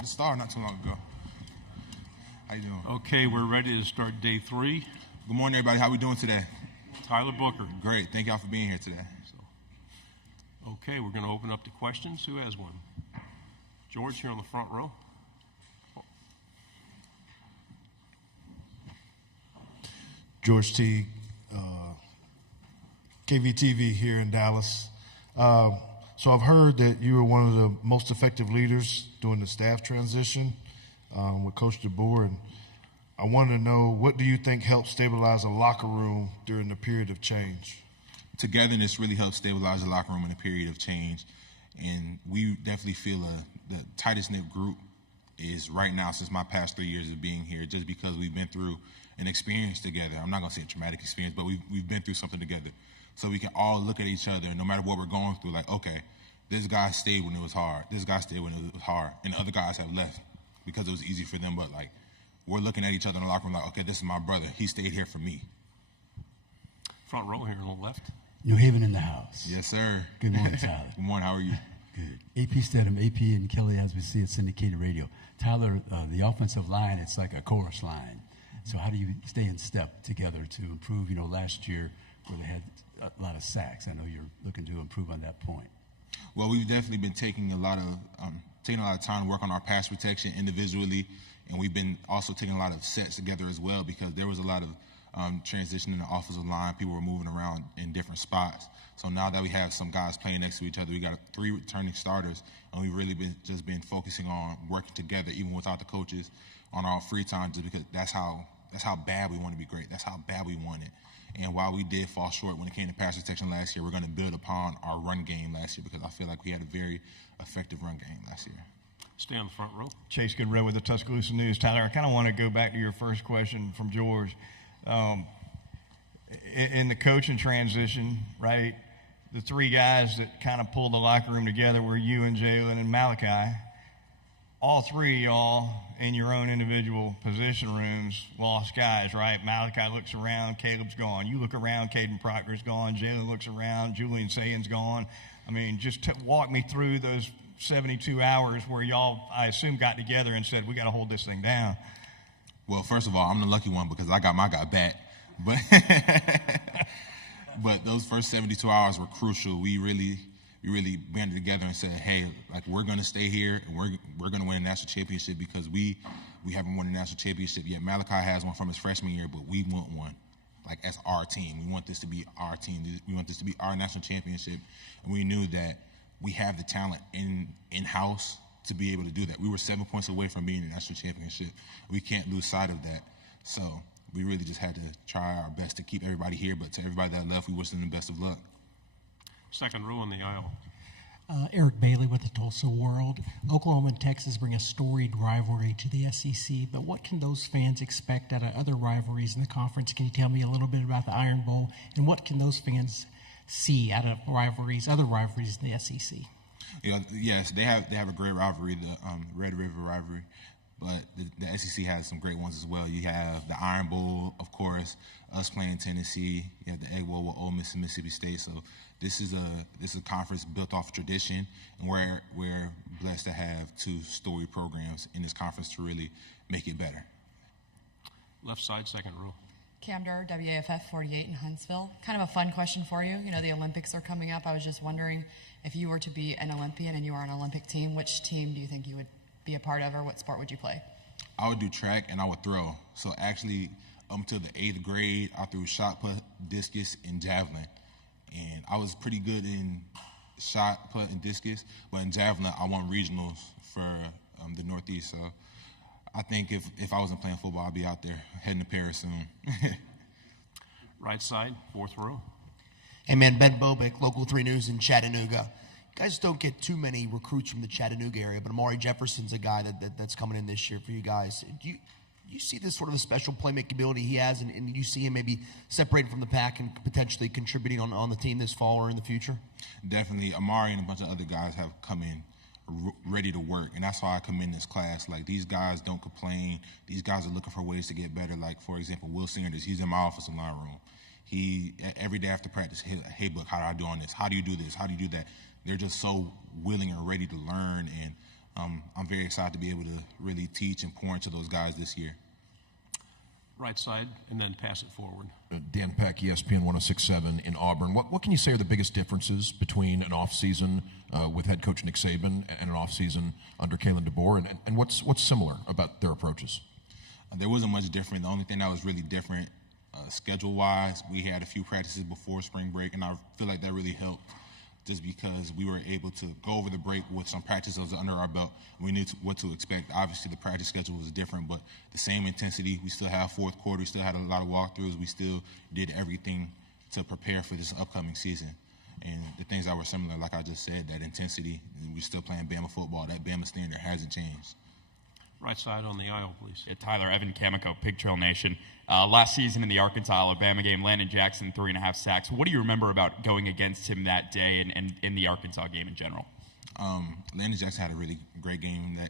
the Star not too long ago. How you doing? Okay, we're ready to start day 3. Good morning, everybody. How we doing today? Tyler Booker. Great. Thank y'all for being here today. Okay, we're going to open up to questions. Who has one? George, here on the front row. George T, KVTV here in Dallas. So I've heard that you were one of the most effective leaders during the staff transition with Coach DeBoer. And I wanted to know, what do you think helped stabilize a locker room during the period of change? Togetherness really helps stabilize the locker room in a period of change. And we definitely feel the tightest knit group is right now since my past 3 years of being here, just because we've been through an experience together. I'm not going to say a traumatic experience, but we've been through something together. So we can all look at each other, no matter what we're going through, like, okay, this guy stayed when it was hard. This guy stayed when it was hard. And other guys have left because it was easy for them. But, like, we're looking at each other in the locker room like, okay, this is my brother. He stayed here for me. Front row here on the left. New Haven in the house. Yes, sir. Good morning, Tyler. Good morning. How are you? Good. AP Stedham, AP and Kelly, as we see at syndicated radio. Tyler, the offensive line, it's like a chorus line. So how do you stay in step together to improve? You know, last year where they had a lot of sacks. I know you're looking to improve on that point. Well, we've definitely been taking a lot of time to work on our pass protection individually, and we've been also taking a lot of sets together as well, because there was a lot of transition in the offensive line. People were moving around in different spots. So now that we have some guys playing next to each other, we got 3 returning starters, and we've really been focusing on working together, even without the coaches, on our free time, just because that's how bad we want to be great. That's how bad we want it. And while we did fall short when it came to pass protection last year, we're going to build upon our run game last year, because I feel like we had a very effective run game last year. Stay on the front row. Chase Goodrow with the Tuscaloosa News. Tyler, I kind of want to go back to your first question from George. In the coaching transition, right, the 3 guys that kind of pulled the locker room together were you and Jalen and Malachi. All 3 of y'all in your own individual position rooms lost guys, right? Malachi looks around, Caleb's gone. You look around, Caden Proctor's gone. Jalen looks around, Julian Sayan's gone. I mean, just walk me through those 72 hours where y'all, I assume, got together and said, we got to hold this thing down. Well, first of all, I'm the lucky one because I got my guy back. But those first 72 hours were crucial. We really banded together and said, hey, like, we're going to stay here and we're going to win a national championship, because we haven't won a national championship yet. Malachi has one from his freshman year, but we want one, like, as our team. We want this to be our team. We want this to be our national championship. And we knew that we have the talent in-house to be able to do that. We were 7 points away from being a national championship. We can't lose sight of that. So we really just had to try our best to keep everybody here, but to everybody that left, we wish them the best of luck. Second row in the aisle. Eric Bailey with the Tulsa World. Oklahoma and Texas bring a storied rivalry to the SEC, but what can those fans expect out of other rivalries in the conference? Can you tell me a little bit about the Iron Bowl, and what can those fans see out of other rivalries in the SEC? Yes, they have a great rivalry, the Red River rivalry, but the SEC has some great ones as well. You have the Iron Bowl, of course, us playing Tennessee. You have the Egg Bowl with Ole Miss and Mississippi State. So this is a conference built off of tradition, and we're blessed to have 2 storied programs in this conference to really make it better. Left side, second row. Cam Durr, WAFF 48 in Huntsville. Kind of a fun question for you. You know, the Olympics are coming up. I was just wondering, if you were to be an Olympian and you were on an Olympic team, which team do you think you would be a part of, or what sport would you play? I would do track and I would throw. So actually, up until the 8th grade, I threw shot put, discus, and javelin. And I was pretty good in shot put and discus, but in javelin, I won regionals for the Northeast. So I think if I wasn't playing football, I'd be out there heading to Paris soon. Right side, fourth row. Hey, man, Ben Bobick, Local 3 News in Chattanooga. You guys don't get too many recruits from the Chattanooga area, but Amari Jefferson's a guy that's coming in this year for you guys. Do you see this sort of a special playmaking ability he has, and you see him maybe separating from the pack and potentially contributing on the team this fall or in the future? Definitely. Amari and a bunch of other guys have come in ready to work, and that's why I commend this class. Like, these guys don't complain. These guys are looking for ways to get better. Like, for example, Will Sanders, he's in my offensive line room. He, every day after practice, hey, look, how do I do on this? How do you do this? How do you do that? They're just so willing and ready to learn, and I'm very excited to be able to really teach and pour into those guys this year. Right side, and then pass it forward. Dan Peck, ESPN 106.7 in Auburn. What can you say are the biggest differences between an offseason with head coach Nick Saban and an offseason under Kalen DeBoer, and what's similar about their approaches? There wasn't much different. The only thing that was really different schedule-wise, we had a few practices before spring break, and I feel like that really helped just because we were able to go over the break with some practices under our belt. We knew what to expect. Obviously, the practice schedule was different, but the same intensity. We still have fourth quarter. We still had a lot of walkthroughs. We still did everything to prepare for this upcoming season. And the things that were similar, like I just said, that intensity, we're still playing Bama football. That Bama standard hasn't changed. Right side on the aisle, please. Yeah, Tyler, Evan Camico, Pig Trail Nation. Last season in the Arkansas-Alabama game, Landon Jackson, 3.5 sacks. What do you remember about going against him that day and in the Arkansas game in general? Landon Jackson had a really great game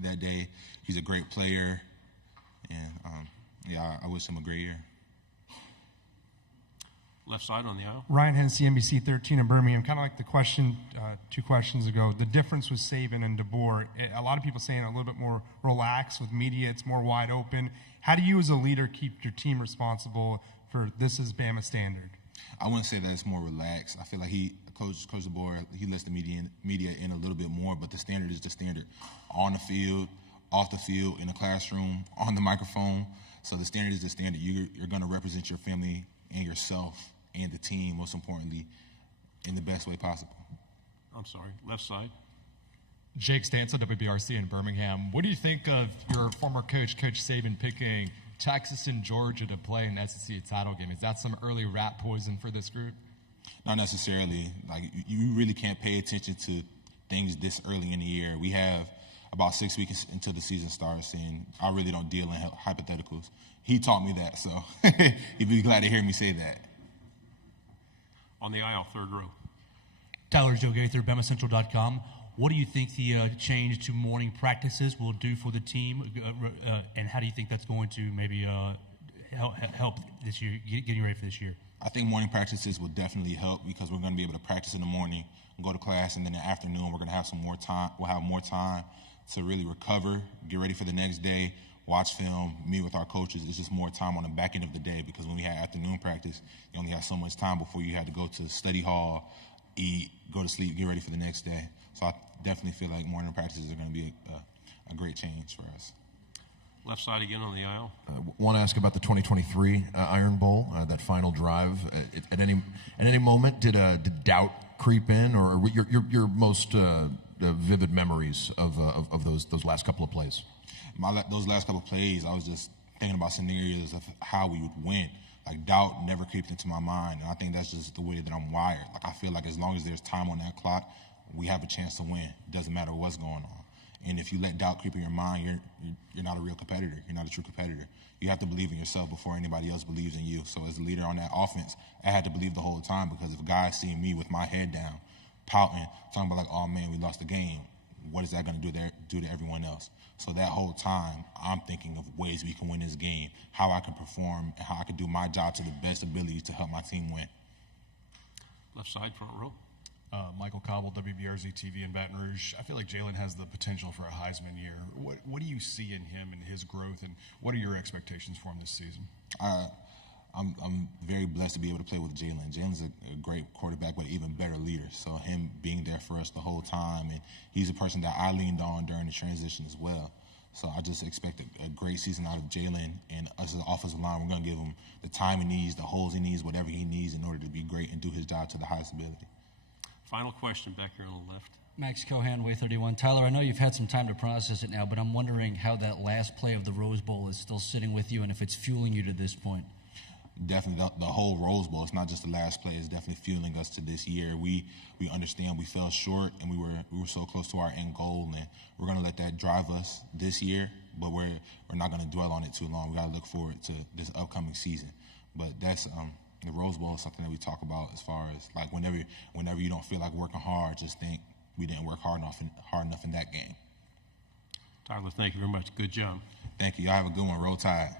that day. He's a great player, and I wish him a great year. Left side on the aisle. Ryan Hennessy, NBC 13 in Birmingham. Kind of like the question 2 questions ago. The difference with Saban and DeBoer, a lot of people saying a little bit more relaxed with media. It's more wide open. How do you as a leader keep your team responsible for this is Bama standard? I wouldn't say that it's more relaxed. I feel like Coach DeBoer, he lets the media in a little bit more, but the standard is the standard. On the field, off the field, in the classroom, on the microphone. So the standard is the standard. You're going to represent your family and yourself and the team, most importantly, in the best way possible. I'm sorry, left side. Jake Stansel, WBRC in Birmingham. What do you think of your former coach, Coach Saban, picking Texas and Georgia to play in the SEC title game? Is that some early rat poison for this group? Not necessarily. Like, you really can't pay attention to things this early in the year. We have about 6 weeks until the season starts, and I really don't deal in hypotheticals. He taught me that, so he'd be glad to hear me say that. On the aisle, third row. Tyler Joe Gaither, BamaCentral.com. What do you think the change to morning practices will do for the team, and how do you think that's going to maybe help this year, getting ready for this year? I think morning practices will definitely help because we're going to be able to practice in the morning, go to class, and then in the afternoon we're going to have some more time. We'll have more time to really recover, get ready for the next day, watch film, meet with our coaches. It's just more time on the back end of the day because when we had afternoon practice, you only have so much time before you had to go to study hall, eat, go to sleep, get ready for the next day. So I definitely feel like morning practices are going to be a great change for us. Left side again on the aisle. Want to ask about the 2023 Iron Bowl, that final drive. At any moment, did doubt creep in, or your most vivid memories of those last couple of plays? Those last couple of plays, I was just thinking about scenarios of how we would win. Like, doubt never creeped into my mind, and I think that's just the way that I'm wired. Like, I feel like as long as there's time on that clock, we have a chance to win. It doesn't matter what's going on. And if you let doubt creep in your mind, you're not a real competitor. You're not a true competitor. You have to believe in yourself before anybody else believes in you. So as a leader on that offense, I had to believe the whole time because if guys see me with my head down, pouting, talking about like, oh man, we lost the game, what is that going to do to everyone else? So that whole time, I'm thinking of ways we can win this game, how I can perform, and how I can do my job to the best ability to help my team win. Left side, front row. Michael Cobble, WBRZ TV in Baton Rouge. I feel like Jalen has the potential for a Heisman year. What do you see in him and his growth, and what are your expectations for him this season? I'm very blessed to be able to play with Jalen. Jalen's a great quarterback, but even better leader. So him being there for us the whole time, and he's a person that I leaned on during the transition as well. So I just expect a great season out of Jalen, and us as an offensive line, we're going to give him the time he needs, the holes he needs, whatever he needs in order to be great and do his job to the highest ability. Final question back here on the left. Max Cohan, Way 31. Tyler, I know you've had some time to process it now, but I'm wondering how that last play of the Rose Bowl is still sitting with you and if it's fueling you to this point. Definitely, the whole Rose Bowl. It's not just the last play. It's definitely fueling us to this year. We understand we fell short, and we were so close to our end goal, and we're going to let that drive us this year. But we're not going to dwell on it too long. We got to look forward to this upcoming season. But that's the Rose Bowl is something that we talk about as far as like whenever you don't feel like working hard, just think we didn't work hard enough in that game. Tyler, thank you very much. Good job. Thank you. Y'all have a good one. Roll Tide.